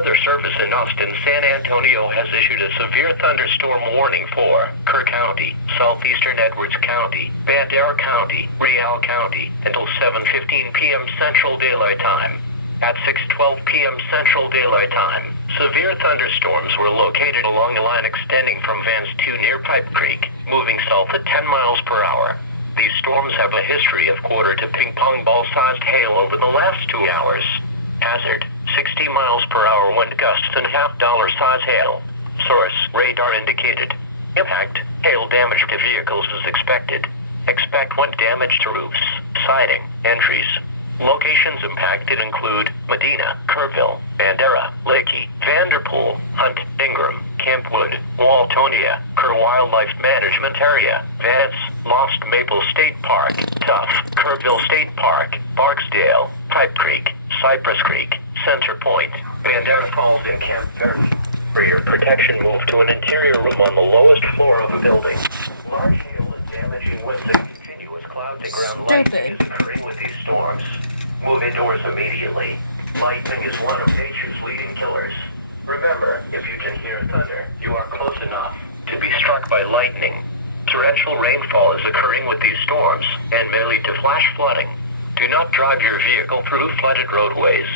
Weather Service in Austin, San Antonio has issued a severe thunderstorm warning for Kerr County, southeastern Edwards County, Bandera County, Real County, until 7:15 p.m. Central Daylight Time. At 6:12 p.m. Central Daylight Time, severe thunderstorms were located along a line extending from Vans 2 near Pipe Creek, moving south at 10 miles per hour. These storms have a history of quarter to ping pong ball-sized hail over the last 2 hours. Hazard: 60 miles per hour wind gusts and half-dollar-size hail. Source: radar indicated. Impact: hail damage to vehicles is expected. Expect wind damage to roofs, siding, entries. Locations impacted include Medina, Kerrville, Bandera, Lakey, Vanderpool, Hunt, Ingram, Campwood, Waltonia, Kerr Wildlife Management Area, Vance, Lost Maple State Park, Tuff, Kerrville State Park, Barksdale, Pipe Creek, Cypress Creek, Center Point, Bandera Falls, and Camp Verde. For your protection, move to an interior room on the lowest floor of a building. Large hail and damaging winds and continuous cloud-to-ground lightning is occurring with these storms. Move indoors immediately. Lightning is one of nature's leading killers. Remember, if you can hear thunder, you are close enough to be struck by lightning. Torrential rainfall is occurring with these storms and may lead to flash flooding. Do not drive your vehicle through flooded roadways.